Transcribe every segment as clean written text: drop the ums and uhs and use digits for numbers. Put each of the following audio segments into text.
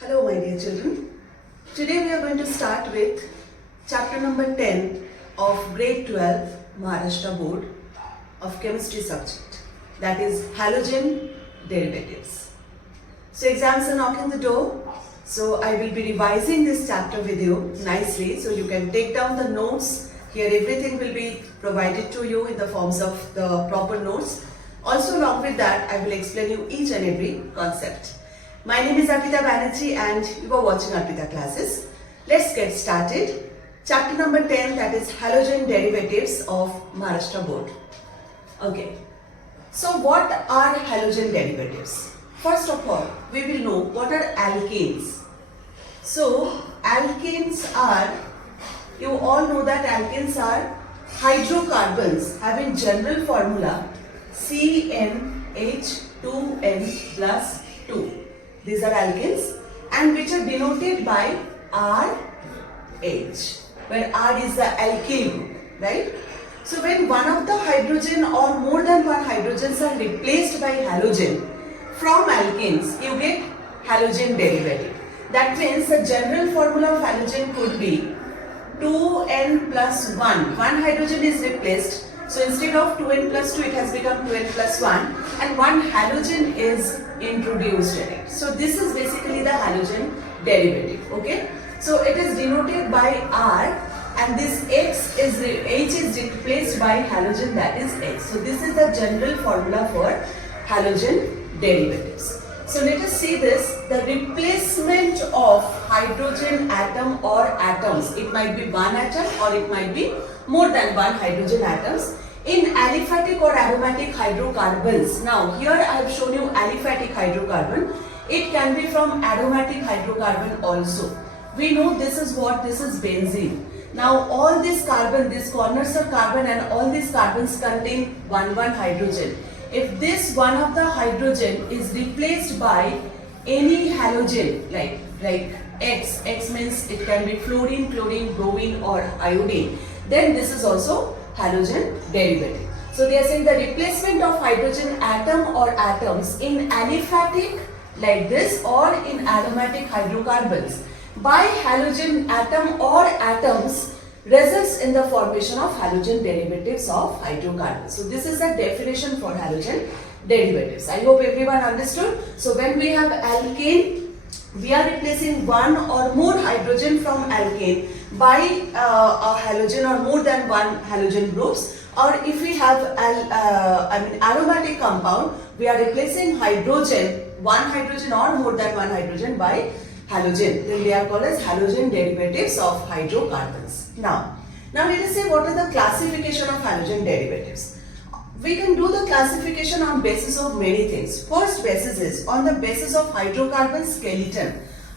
Hello my dear children. Today we are going to start with chapter number 10 of grade 12 Maharashtra Board of Chemistry subject, that is Halogen Derivatives. So exams are knocking the door, so I will be revising this chapter with you nicely, so you can take down the notes. Here everything will be provided to you in the forms of the proper notes. Also along with that I will explain you each and every concept. My name is 𝐶𝐩𝐿𝐵 and you are watching 𝐶𝐻 classes. Let's get started. Chapter number 10, that is Halogen Derivatives of Maharashtra Board. Okay. So what are halogen derivatives? First of all, we will know what are alkanes. So alkanes are, you all know that alkanes are hydrocarbons having general formula CnH2n+2. These are alkanes and which are denoted by RH, where R is the alkyl group, right? So when one of the hydrogen or more than one hydrogens are replaced by halogen from alkanes, you get halogen derivative. That means the general formula of halogen could be 2n+1. One hydrogen is replaced. So instead of 2n+2, it has become 2n+1 and one halogen is introduced in it. So this is basically the halogen derivative, okay? So it is denoted by R and this H is replaced by halogen, that is X. So this is the general formula for halogen derivatives. So let us see this, the replacement of hydrogen atom or atoms. It might be one atom or it might be more than one hydrogen atoms in aliphatic or aromatic hydrocarbons. Now here I have shown you aliphatic hydrocarbon. It can be from aromatic hydrocarbon also. We know this is what? This is benzene. Now all this carbon, these corners of carbon and all these carbons contain one hydrogen. If this one of the hydrogen is replaced by any halogen like X means it can be fluorine, chlorine, bromine or iodine, then this is also halogen derivative. So they are saying the replacement of hydrogen atom or atoms in aliphatic like this or in aromatic hydrocarbons by halogen atom or atoms results in the formation of halogen derivatives of hydrocarbons. So this is the definition for halogen derivatives. I hope everyone understood. So when we have alkane, we are replacing one or more hydrogen from alkane by a halogen or more than one halogen groups. Or if we have aromatic compound, we are replacing hydrogen, one hydrogen or more than one hydrogen by halogen. Then they are called as halogen derivatives of hydrocarbons. Now let us say what is the classification of halogen derivatives. We can do the classification on basis of many things. First basis is on the basis of hydrocarbon skeleton.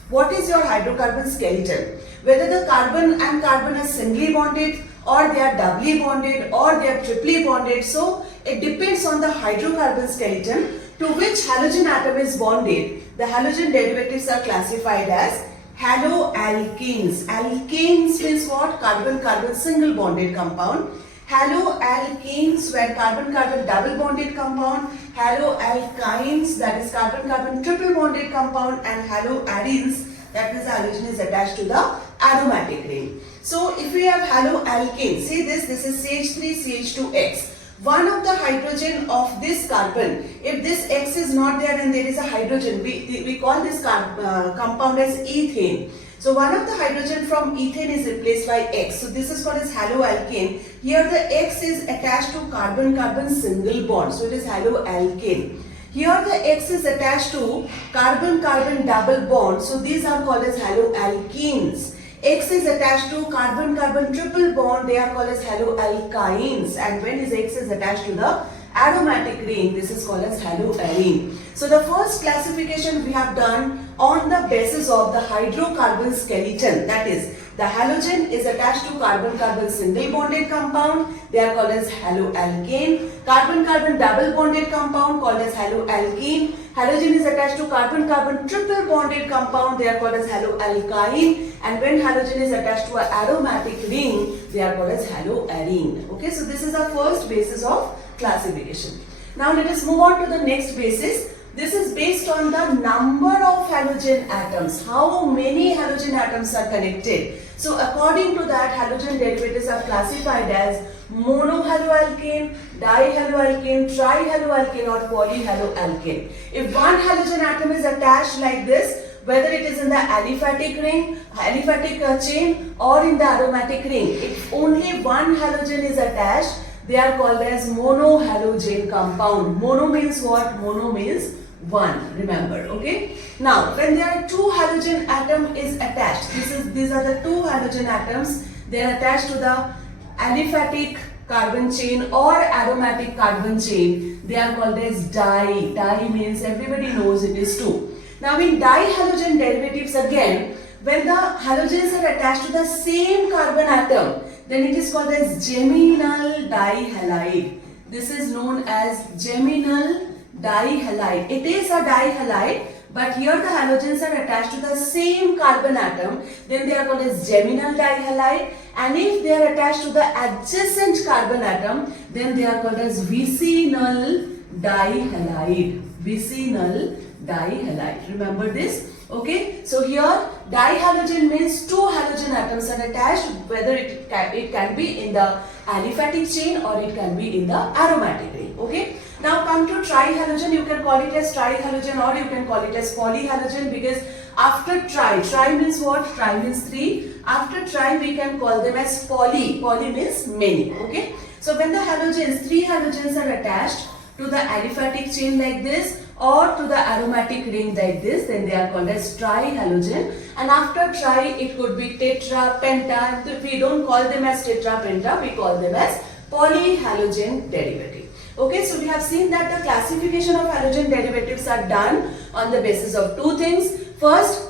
What is your hydrocarbon skeleton? Whether the carbon and carbon are singly bonded or they are doubly bonded or they are triply bonded. So it depends on the hydrocarbon skeleton to which halogen atom is bonded. The halogen derivatives are classified as haloalkanes. Alkanes means what? Carbon-carbon single bonded compound. Haloalkanes, where carbon-carbon double bonded compound. Haloalkynes, that is carbon-carbon triple bonded compound. And haloarenes, that is the halogen is attached to the aromatic ring. So if we have haloalkane, see this is CH3CH2X. One of the hydrogen of this carbon, if this X is not there and there is a hydrogen, we call this compound as ethane. So one of the hydrogen from ethane is replaced by X. So this is called as haloalkane. Here the X is attached to carbon-carbon single bond. So it is haloalkane. Here the X is attached to carbon-carbon double bond. So these are called as haloalkenes. X is attached to carbon-carbon triple bond, they are called as haloalkynes. And when X is attached to the aromatic ring, this is called as haloarene. So the first classification we have done on the basis of the hydrocarbon skeleton, that is the halogen is attached to carbon-carbon single bonded compound, they are called as haloalkane. Carbon-carbon double bonded compound called as haloalkene. Halogen is attached to carbon-carbon triple bonded compound, they are called as haloalkyne. And when halogen is attached to an aromatic ring, they are called as haloarene. Okay, so this is the first basis of classification. Now let us move on to the next basis. This is based on the number of halogen atoms, how many halogen atoms are connected. So according to that, halogen derivatives are classified as monohaloalkane, dihaloalkane, trihaloalkane or polyhaloalkane. If one halogen atom is attached like this, whether it is in the aliphatic ring, aliphatic chain or in the aromatic ring, if only one halogen is attached, they are called as monohalogen compound. Mono means what? Mono means one, remember, okay? Now, when there are two halogen atom is attached, these are the two halogen atoms, they are attached to the aliphatic carbon chain or aromatic carbon chain, they are called as di. Di means everybody knows it is two. Now, in dihalogen derivatives again, when the halogens are attached to the same carbon atom, then it is called as geminal dihalide. This is known as geminal dihalide. It is a dihalide, but here the halogens are attached to the same carbon atom, then they are called as geminal dihalide. And if they are attached to the adjacent carbon atom, then they are called as vicinal dihalide. Vicinal dihalide. Remember this? Okay. So here dihalogen means two halogen atoms are attached, whether it can be in the aliphatic chain or it can be in the aromatic ring. Okay. Now come to trihalogen. You can call it as trihalogen or you can call it as polyhalogen, because after tri means what? Tri means three. After tri we can call them as poly. Poly means many. Okay. So when the halogens, three halogens are attached to the aliphatic chain like this or to the aromatic ring like this, then they are called as trihalogen. And after tri it could be tetra, penta. If we don't call them as tetra, penta, we call them as polyhalogen derivative. Okay, so we have seen that the classification of halogen derivatives are done on the basis of two things. First,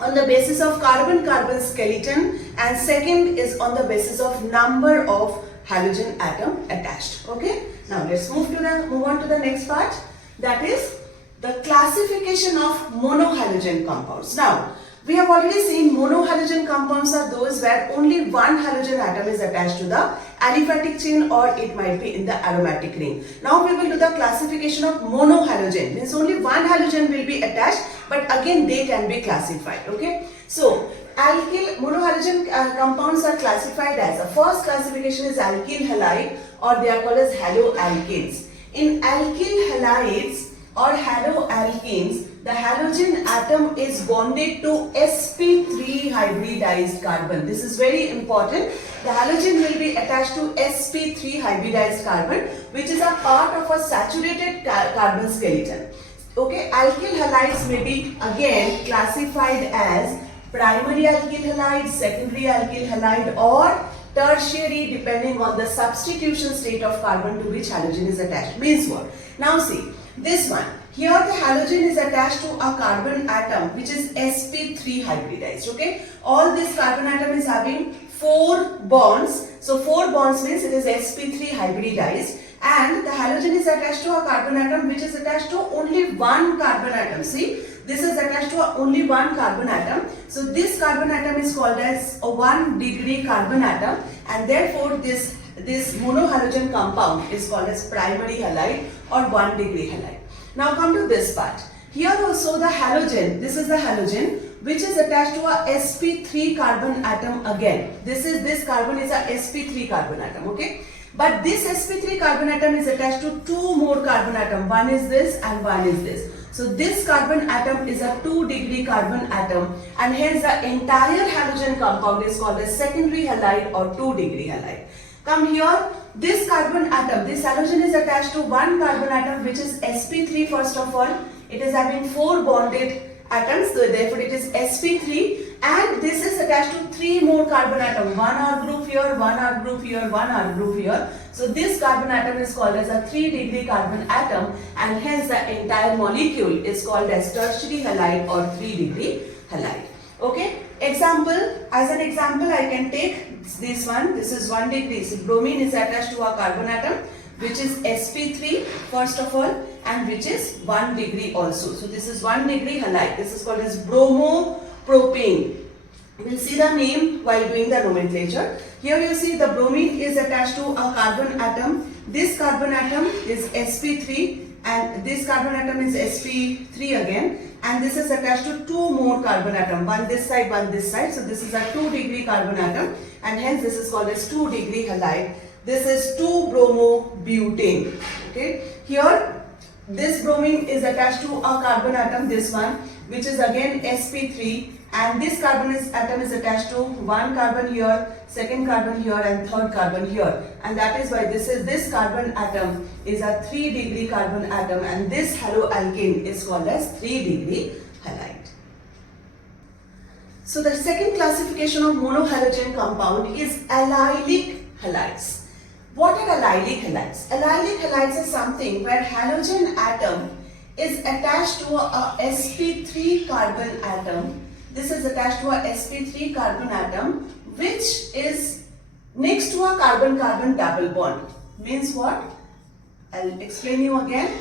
on the basis of carbon-carbon skeleton, and second is on the basis of number of halogen atom attached. Okay, now let's move on to the next part, that is the classification of monohalogen compounds. Now, we have already seen monohalogen compounds are those where only one halogen atom is attached to the aliphatic chain or it might be in the aromatic ring. Now we will do the classification of monohalogen, means only one halogen will be attached, but again they can be classified. Okay, so alkyl monohalogen compounds are classified as, the first classification is alkyl halide or they are called as haloalkanes. In alkyl halides or haloalkanes, the halogen atom is bonded to sp3 hybridized carbon. This is very important. The halogen will be attached to sp3 hybridized carbon, which is a part of a saturated carbon skeleton. Okay, alkyl halides may be again classified as primary alkyl halide, secondary alkyl halide or tertiary, depending on the substitution state of carbon to which halogen is attached. Means what? Now see, this one. Here the halogen is attached to a carbon atom which is sp3 hybridized. Okay, all this carbon atom is having 4 bonds. So 4 bonds means it is sp3 hybridized, and the halogen is attached to a carbon atom which is attached to only one carbon atom. See, this is attached to only one carbon atom. So this carbon atom is called as a 1 degree carbon atom, and therefore this monohalogen compound is called as primary halide or 1 degree halide. Now come to this part. Here also the halogen, this is the halogen which is attached to a sp3 carbon atom again. This carbon is a sp3 carbon atom, okay? But this sp3 carbon atom is attached to 2 more carbon atom. One is this and one is this. So this carbon atom is a 2 degree carbon atom, and hence the entire halogen compound is called as secondary halide or 2 degree halide. Come here, this carbon atom, this halogen is attached to one carbon atom which is sp3 first of all. It is having 4 bonded atoms, so therefore it is sp3, and this is attached to 3 more carbon atom, 1 R group here, 1 R group here, 1 R group here. So this carbon atom is called as a 3 degree carbon atom, and hence the entire molecule is called as tertiary halide or 3 degree halide. Okay, example, as an example I can take this one. This is 1 degree. So bromine is attached to a carbon atom which is sp3 first of all, and which is 1 degree also. So this is 1 degree halide. This is called as bromopropane. We will see the name while doing the nomenclature. Here you see the bromine is attached to a carbon atom. This carbon atom is sp3. and this carbon atom is sp3 again, and this is attached to 2 more carbon atom, one this side, one this side. So this is a 2 degree carbon atom, and hence this is called as 2 degree halide. This is 2-bromobutane. Okay, here this bromine is attached to a carbon atom, this one, which is again sp3, and this carbon atom is attached to 1 carbon here, 2nd carbon here, and 3rd carbon here, and that is why this carbon atom is a 3 degree carbon atom, and this haloalkane is called as 3 degree halide. So the second classification of monohalogen compound is allylic halides. What are allylic halides? Allylic halides is something where halogen atom is attached to a sp3 carbon atom. This is attached to a sp3 carbon atom, which is next to a carbon-carbon double bond. Means what? I'll explain you again.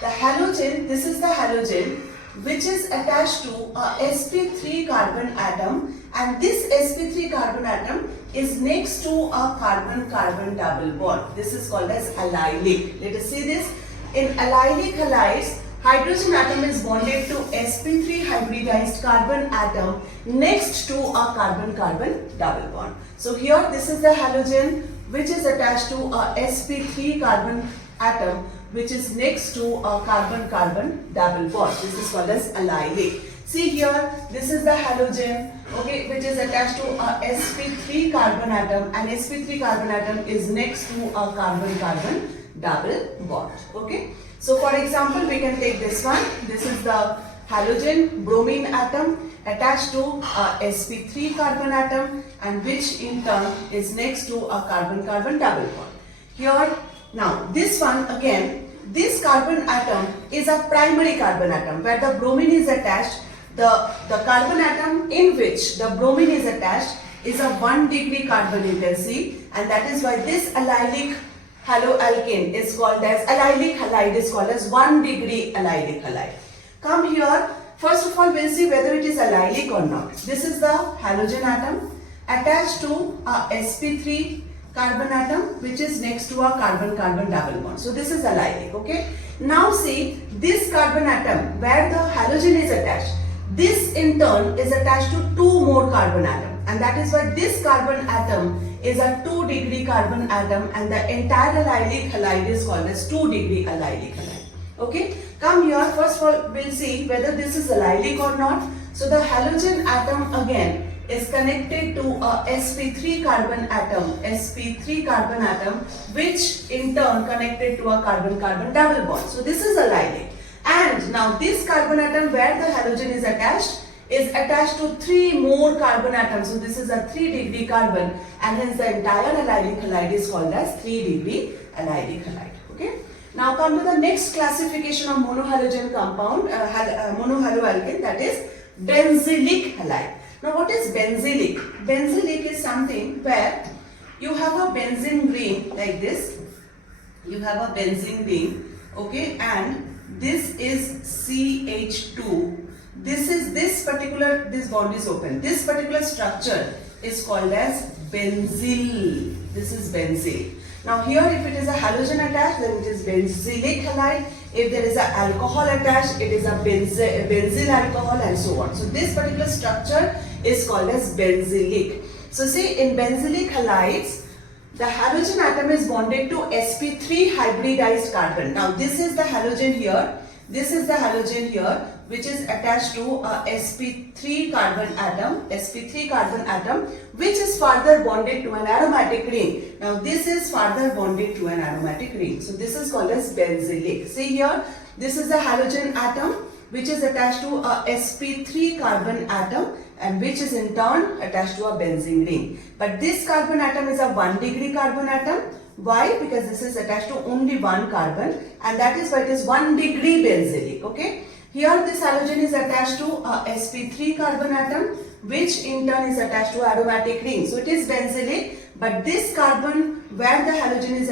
The halogen, this is the halogen which is attached to a sp3 carbon atom, and this sp3 carbon atom is next to a carbon-carbon double bond. This is called as allylic. Let us see this. In allylic halides, hydrogen atom is bonded to sp3 hybridized carbon atom next to a carbon-carbon double bond. So here this is the halogen which is attached to a sp3 carbon atom which is next to a carbon-carbon double bond. This is called as allylic. See here, this is the halogen, okay, which is attached to a sp3 carbon atom, and sp3 carbon atom is next to a carbon-carbon double bond. Okay. So for example, we can take this one. This is the halogen bromine atom attached to a sp3 carbon atom, and which in turn is next to a carbon-carbon double bond. Here, now this one again, this carbon atom is a primary carbon atom where the bromine is attached. The carbon atom in which the bromine is attached is a 1 degree carbon, you can see, and that is why this allylic haloalkane is called as allylic halide, is called as 1 degree allylic halide. Come here, first of all we'll see whether it is allylic or not. This is the halogen atom attached to a sp3 carbon atom which is next to a carbon-carbon double bond. So this is allylic. Okay. Now see, this carbon atom where the halogen is attached, this in turn is attached to 2 more carbon atom, and that is why this carbon atom is a 2 degree carbon atom, and the entire allylic halide is called as 2 degree allylic halide. Okay. Come here, first of all we'll see whether this is allylic or not. So the halogen atom again is connected to a sp3 carbon atom, which in turn connected to a carbon-carbon double bond. So this is allylic. And now this carbon atom where the halogen is attached to 3 more carbon atoms. So this is a 3 degree carbon, and hence the entire allylic halide is called as 3 degree allylic halide. Okay. Now come to the next classification of monohalogen compound, monohaloalkane, that is benzylic halide. Now what is benzylic? Benzylic is something where you have a benzene ring like this. You have a benzene ring, okay, and this is CH2. This bond is open. This particular structure is called as benzyl. This is benzyl. Now here if it is a halogen attached, then it is benzylic halide. If there is an alcohol attached, it is a benzyl alcohol, and so on. So this particular structure is called as benzylic. So see, in benzylic halides, the halogen atom is bonded to sp3 hybridized carbon. Now this is the halogen here. This is the halogen here, which is attached to a sp3 carbon atom, which is further bonded to an aromatic ring. Now this is further bonded to an aromatic ring. So this is called as benzylic. See here, this is the halogen atom which is attached to a sp3 carbon atom, and which is in turn attached to a benzene ring. But this carbon atom is a 1 degree carbon atom. Why? Because this is attached to only 1 carbon, and that is why it is 1 degree benzylic. Okay. Here this halogen is attached to a sp3 carbon atom, which in turn is attached to aromatic ring. So it is benzylic, but this carbon where the halogen is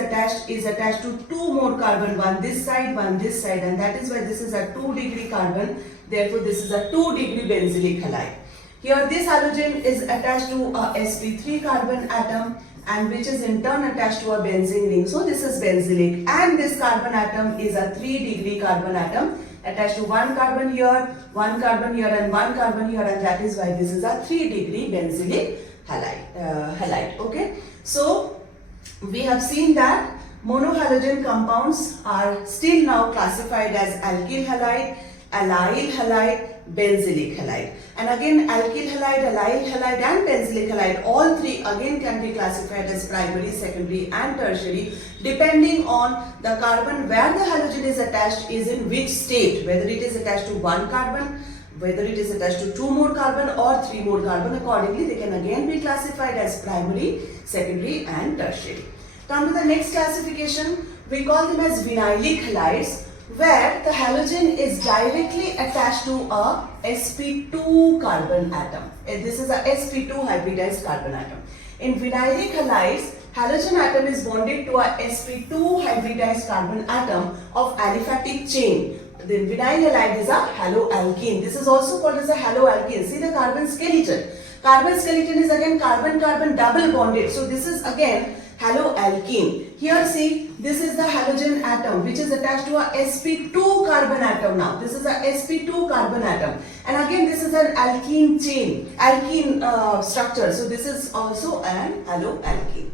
attached to 2 more carbon, one this side, and that is why this is a 2 degree carbon. Therefore this is a 2 degree benzylic halide. Here this halogen is attached to a sp3 carbon atom, and which is in turn attached to a benzene ring. So this is benzylic, and this carbon atom is a 3-degree carbon atom attached to one carbon here, one carbon here, and one carbon here, and that is why this is a 3-degree benzylic halide. Okay, so we have seen that monohalogen compounds are still now classified as alkyl halide, allyl halide, benzylic halide. And again, alkyl halide, allyl halide and benzylic halide, all three again can be classified as primary, secondary and tertiary depending on the carbon where the halogen is attached is in which state, whether it is attached to one carbon, whether it is attached to 2 more carbon or 3 more carbon. Accordingly, they can again be classified as primary, secondary and tertiary. Come to the next classification, we call them as vinylic halides, where the halogen is directly attached to a sp2 carbon atom. This is a sp2 hybridized carbon atom. In vinylic halides, halogen atom is bonded to a sp2 hybridized carbon atom of aliphatic chain. The vinyl halide is a haloalkene. This is also called as a haloalkene. See the carbon skeleton. Carbon skeleton is again carbon-carbon double bonded. So this is again haloalkene. Here see, this is the halogen atom which is attached to a sp2 carbon atom now. This is a sp2 carbon atom. And again this is an alkene chain, alkene structure. So this is also an haloalkene.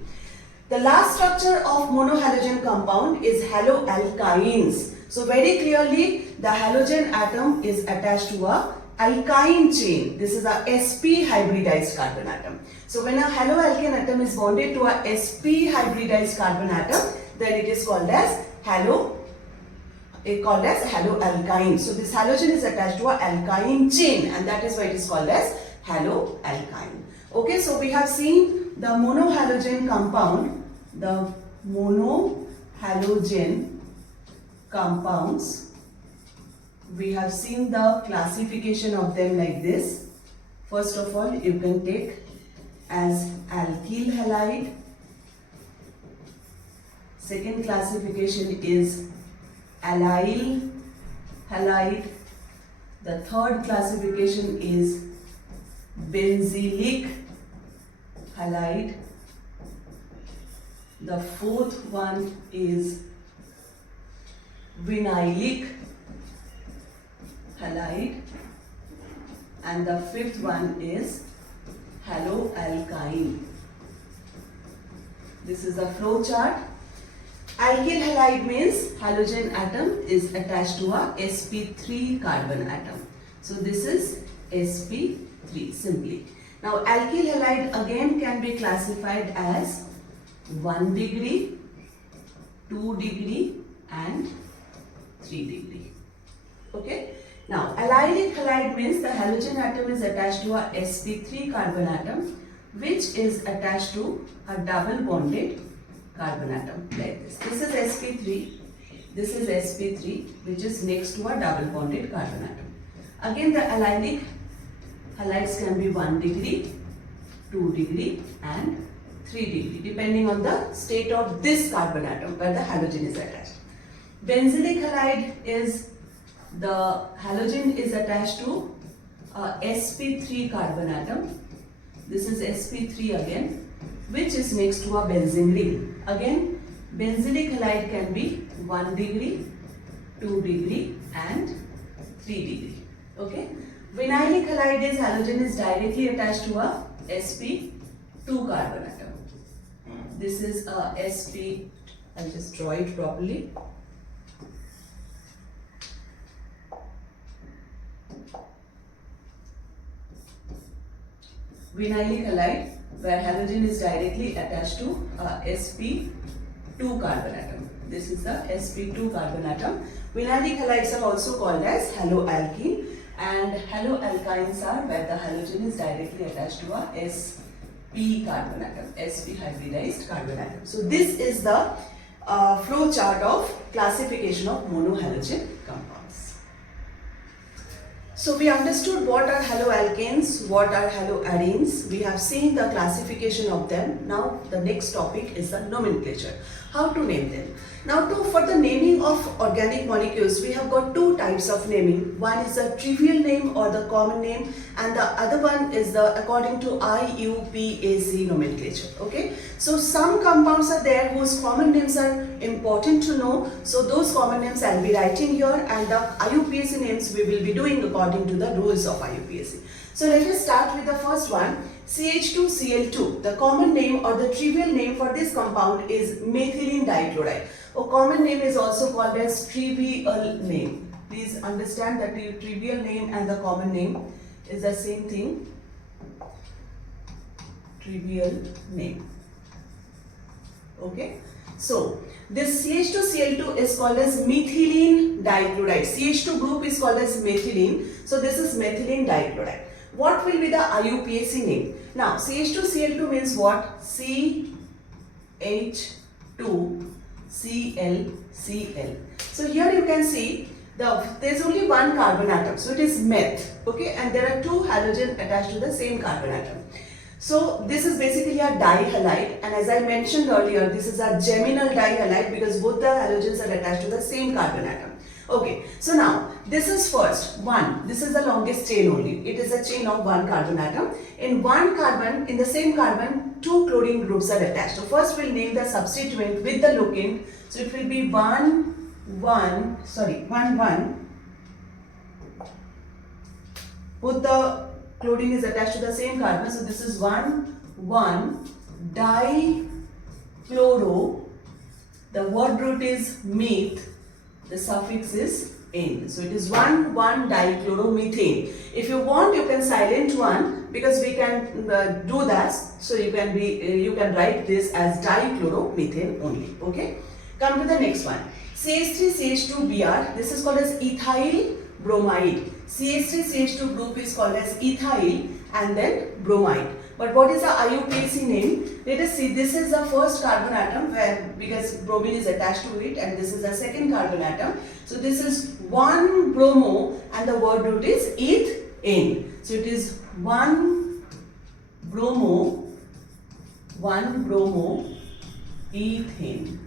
The last structure of monohalogen compound is haloalkynes. So very clearly the halogen atom is attached to a alkyne chain. This is a sp hybridized carbon atom. So when a haloalkane atom is bonded to a sp hybridized carbon atom, then it is called as haloalkyne. So this halogen is attached to a alkyne chain, and that is why it is called as haloalkyne. Okay, so we have seen the monohalogen compound, the monohalogen compounds. We have seen the classification of them like this. First of all, you can take as alkyl halide. Second classification is allyl halide. The third classification is benzylic halide. The fourth one is vinylic halide, and the fifth one is haloalkyne. This is the flow chart. Alkyl halide means halogen atom is attached to a sp3 carbon atom. So this is sp3 simply. Now alkyl halide again can be classified as 1 degree, 2 degree and 3 degree. Okay. Now allylic halide means the halogen atom is attached to a sp3 carbon atom which is attached to a double bonded carbon atom like this. This is sp3, this is sp3 which is next to a double bonded carbon atom. Again the allylic halides can be 1 degree, 2 degree and 3 degree depending on the state of this carbon atom where the halogen is attached. Benzylic halide is the halogen is attached to a sp3 carbon atom. This is sp3 again, which is next to a benzene ring. Again, benzylic halide can be 1 degree, 2 degree and 3 degree. Okay. Vinylic halide is halogen is directly attached to a sp2 carbon atom. This is a sp, I'll just draw it properly. Vinylic halide where halogen is directly attached to a sp2 carbon atom. This is the sp2 carbon atom. Vinylic halides are also called as haloalkene, and haloalkynes are where the halogen is directly attached to a sp carbon atom, sp hybridized carbon atom. So this is the flow chart of classification of monohalogen compounds. So we understood what are haloalkanes, what are haloarenes. We have seen the classification of them. Now the next topic is the nomenclature. How to name them. Now for the naming of organic molecules, we have got two types of naming. One is the trivial name or the common name, and the other one is the according to IUPAC nomenclature. Okay. So some compounds are there whose common names are important to know. So those common names I will be writing here, and the IUPAC names we will be doing according to the rules of IUPAC. So let us start with the first one, CH2Cl2. The common name or the trivial name for this compound is methylene dichloride. A common name is also called as trivial name. Please understand that the trivial name and the common name is the same thing. Trivial name. Okay. So this CH2Cl2 is called as methylene dichloride. CH2 group is called as methylene. So this is methylene dichloride. What will be the IUPAC name? Now CH2Cl2 means what? CH2ClCl. So here you can see there is only one carbon atom. So it is meth. Okay, and there are two halogens attached to the same carbon atom. So this is basically a dihalide, and as I mentioned earlier, this is a geminal dihalide because both the halogens are attached to the same carbon atom. Okay, so now this is first one. This is the longest chain only. It is a chain of one carbon atom. In one carbon, in the same carbon, two chlorine groups are attached. So first we'll name the substituent with the locant. So it will be 1 1. Both the chlorine is attached to the same carbon. So this is 1 1 dichloro. The word root is meth. The suffix is ene. So it is 1 1 dichloromethane. If you want, you can silent one because we can do that. So you can write this as dichloromethane only. Okay. Come to the next one. CH3CH2Br. This is called as ethyl bromide. CH3CH2 group is called as ethyl and then bromide. But what is the IUPAC name? Let us see. This is the first carbon atom because bromine is attached to it, and this is the second carbon atom. So this is 1 bromo and the word root is ethane. So it is 1 bromo ethane.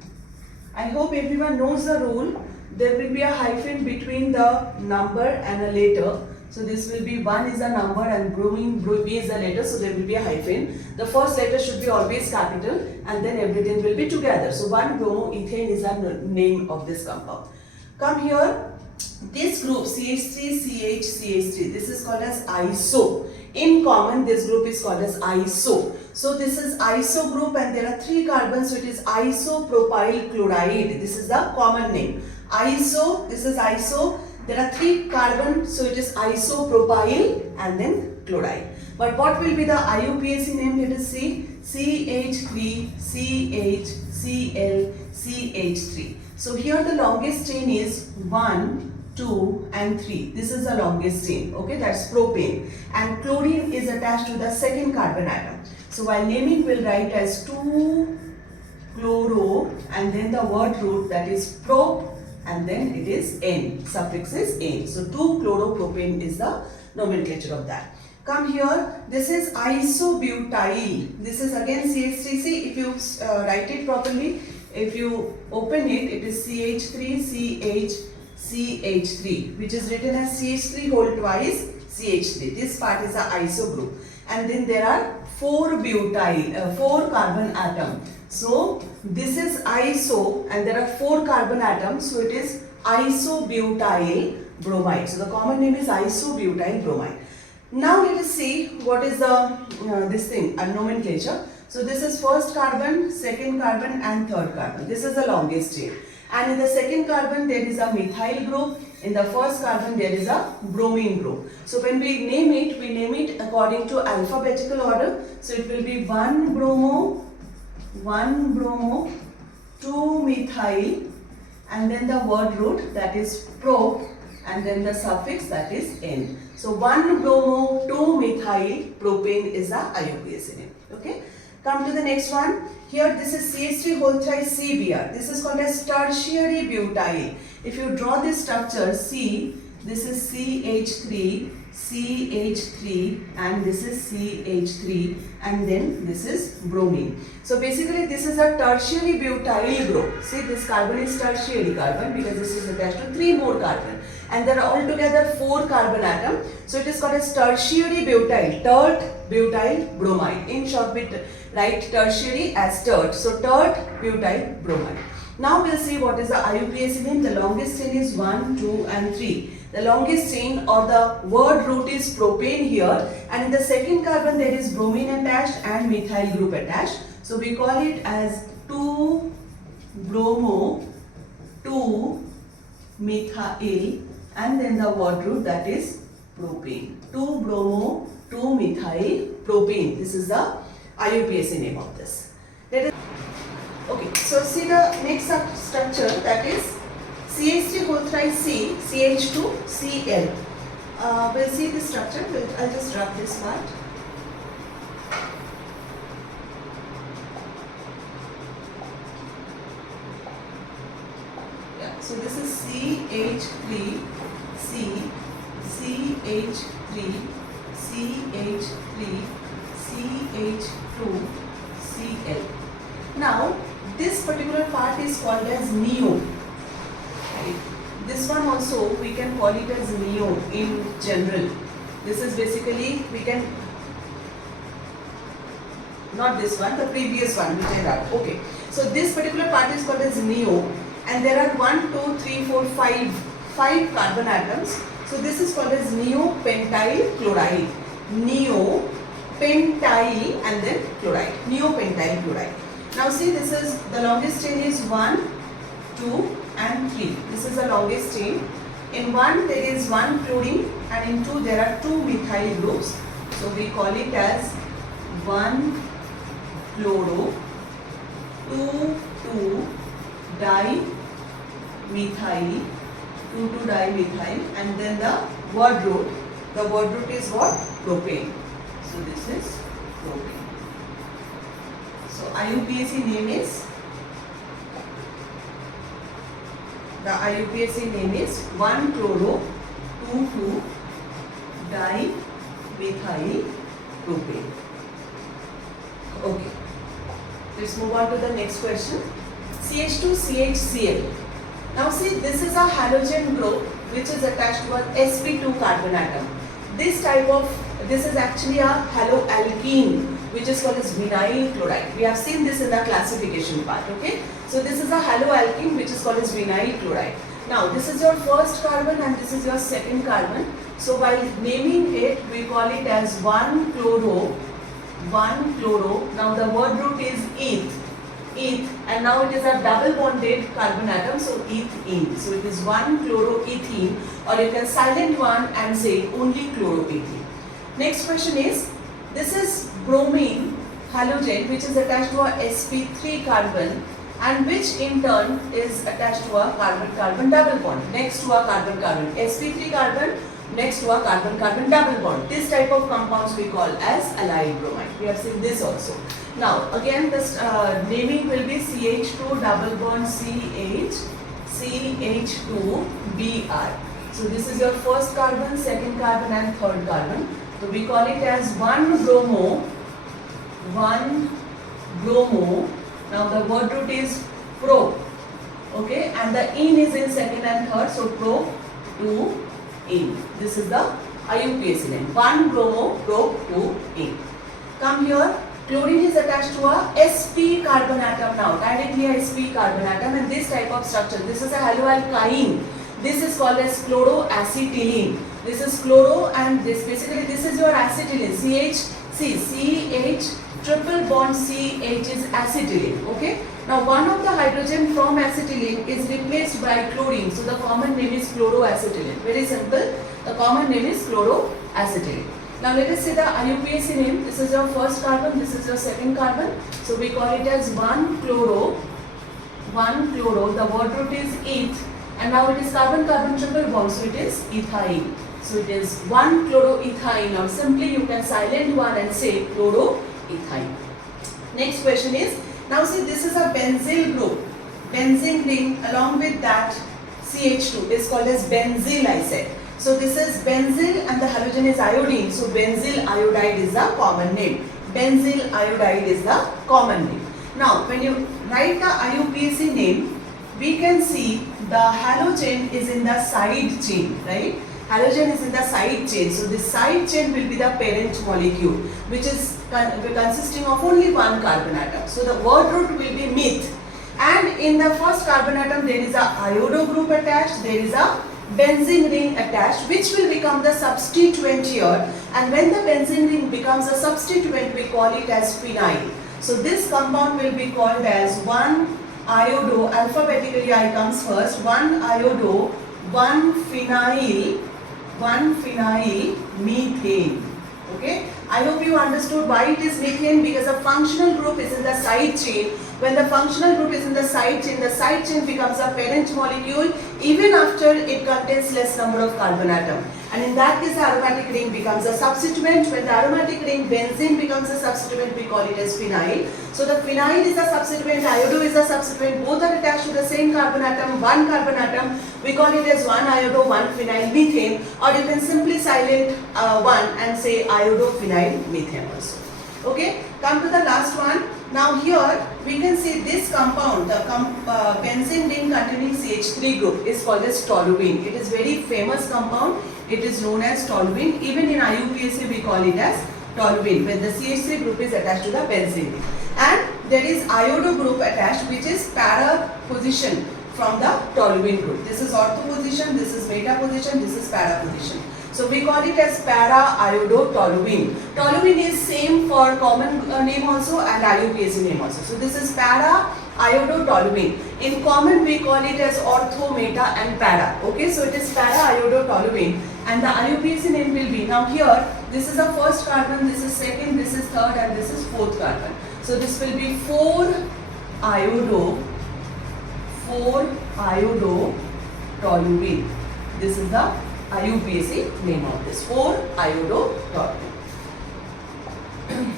I hope everyone knows the rule. There will be a hyphen between the number and a letter. So this will be 1 is a number and bromine B is a letter, so there will be a hyphen. The first letter should be always capital and then everything will be together. So 1-bromoethane is the name of this compound. Come here, this group CH3CH3, this is called as iso. In common, this group is called as iso. So this is iso group and there are 3 carbons, so it is isopropyl chloride. This is the common name. Iso, this is iso. There are 3 carbons, so it is isopropyl and then chloride. But what will be the IUPAC name? Let us see. CH3CHClCH3. So here the longest chain is 1, 2 and 3. This is the longest chain. Okay, that's propane. And chlorine is attached to the second carbon atom. So while naming, we'll write as 2-chloro and then the word root, that is prop, and then it is N, suffix is N. So 2-chloropropane is the nomenclature of that. Come here, this is isobutyl. This is again CH3C. If you write it properly, if you open it, it is CH3CHCH3, which is written as CH3 whole twice CH3. This part is the iso group. And then there are 4 carbon atom. So this is iso and there are 4 carbon atoms, so it is isobutyl bromide. So the common name is isobutyl bromide. Now let us see what is the nomenclature. So this is first carbon, second carbon and third carbon. This is the longest chain. And in the second carbon there is a methyl group. In the first carbon there is a bromine group. So when we name it according to alphabetical order. So it will be 1 bromo, 2 methyl and then the word root, that is prop, and then the suffix, that is N. So 1 bromo 2 methyl propane is the IUPAC name. Okay. Come to the next one. Here this is CH3 whole thrice CBr. This is called as tertiary butyl. If you draw this structure C, this is CH3, CH3, and this is CH3, and then this is bromine. So basically this is a tertiary butyl group. See, this carbon is tertiary carbon because this is attached to 3 more carbon, and there are altogether 4 carbon atoms. So it is called as tertiary butyl, tert butyl bromide. In short, we write tertiary as tert. So tert butyl bromide. Now we'll see what is the IUPAC name. The longest chain is 1, 2, and 3. The longest chain or the word root is propane here, and in the second carbon there is bromine attached and methyl group attached. So we call it as 2-bromo, 2-methyl, and then the word root, that is propane. 2-bromo, 2-methyl propane. This is the IUPAC name of this. Okay, so see the next structure, that is CH3 whole thrice C, CH2, Cl. We'll see the structure. I'll just drop this part. Yeah, so this is CH3, C, CH3, CH3, CH2, Cl. Now, this particular part is called as neo. This one also we can call it as neo in general. This is basically, we can, not this one, the previous one which I have. Okay, so this particular part is called as neo, and there are 1, 2, 3, 4, 5 carbon atoms. So this is called as neopentyl chloride. Neopentyl and then chloride. Neopentyl chloride. Now see, this is the longest chain is 1, 2, and 3. This is the longest chain. In 1 there is 1 chlorine, and in 2 there are 2 methyl groups. So we call it as 1 chloro, 2 dimethyl, 2 dimethyl, and then the word root. The word root is what? Propane. So this is propane. So IUPAC name is, the IUPAC name is 1 chloro, 2 dimethyl propane. Okay, let's move on to the next question. CH2CHCl. Now see, this is a halogen group which is attached to an sp2 carbon atom. This is actually a haloalkene which is called as vinyl chloride. We have seen this in the classification part. Okay, so this is a haloalkene which is called as vinyl chloride. Now this is your first carbon and this is your second carbon. So while naming it, we call it as 1 chloro. Now the word root is eth, and now it is a double bonded carbon atom, so ethene. So it is 1 chloroethene, or you can silent one and say only chloroethene. Next question is, this is bromine halogen which is attached to a sp3 carbon, and which in turn is attached to a carbon-carbon double bond next to a carbon-carbon. sp3 carbon next to a carbon-carbon double bond. This type of compounds we call as allyl bromide. We have seen this also. Now again, this naming will be CH2 double bond CH, CH2Br. So this is your first carbon, second carbon, and third carbon. So we call it as 1 bromo. Now the word root is pro. Okay, and the ene is in second and third, so pro, 2, ene. This is the IUPAC name. 1 bromo, pro, 2, ene. Come here. Chlorine is attached to a sp carbon atom now, directly a sp carbon atom, and this type of structure, this is a haloalkyne. This is called as chloroacetylene. This is chloro, and this is your acetylene. CH triple bond CH is acetylene. Okay. Now one of the hydrogen from acetylene is replaced by chlorine. So the common name is chloroacetylene. Very simple. The common name is chloroacetylene. Now let us say the IUPAC name. This is your first carbon, this is your second carbon. So we call it as 1 chloro. The word root is eth, and now it is carbon-carbon triple bond, so it is ethyl. So it is 1 chloroethyl. Now simply you can silent one and say chloroethyl. Next question is, now see, this is a benzyl group. Benzene ring along with that CH2 is called as benzyl, I said. So this is benzyl and the halogen is iodine. So benzyl iodide is the common name. Benzyl iodide is the common name. Now when you write the IUPAC name, we can see the halogen is in the side chain, right? Halogen is in the side chain. So this side chain will be the parent molecule, which is consisting of only one carbon atom. So the word root will be meth. And in the first carbon atom there is a iodo group attached, there is a benzene ring attached, which will become the substituent here. And when the benzene ring becomes a substituent, we call it as phenyl. So this compound will be called as 1-iodo, alphabetically I comes first, 1-iodo, 1-phenyl methane. Okay, I hope you understood why it is methane, because a functional group is in the side chain. When the functional group is in the side chain becomes a parent molecule even after it contains less number of carbon atom. And in that case, the aromatic ring becomes a substituent. When the aromatic ring benzene becomes a substituent, we call it as phenyl. So the phenyl is a substituent, iodo is a substituent, both are attached to the same carbon atom, one carbon atom. We call it as 1-iodo, 1-phenyl methane, or you can simply silent one and say iodo-phenyl methane also. Okay, come to the last one. Now here we can see this compound, the benzene ring containing CH3 group is called as toluene. It is very famous compound. It is known as toluene. Even in IUPAC we call it as toluene when the CH3 group is attached to the benzene ring. And there is iodo group attached, which is para position from the toluene group. This is ortho position, this is meta position, this is para position. So we call it as para-iodo-toluene. Toluene is same for common name also and IUPAC name also. So this is para-iodo-toluene. In common we call it as ortho, meta and para. Okay, so it is para-iodo-toluene and the IUPAC name will be, now here this is the first carbon, this is second, this is third and this is fourth carbon. So this will be 4-iodo-toluene. This is the IUPAC name of this, 4-iodo-toluene.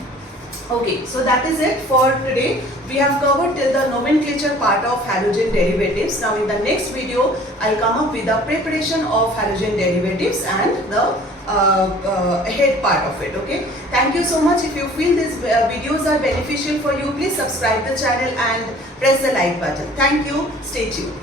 Okay, so that is it for today. We have covered till the nomenclature part of halogen derivatives. Now in the next video, I'll come up with the preparation of halogen derivatives and the head part of it. Okay, thank you so much. If you feel these videos are beneficial for you, please subscribe the channel and press the like button. Thank you. Stay tuned.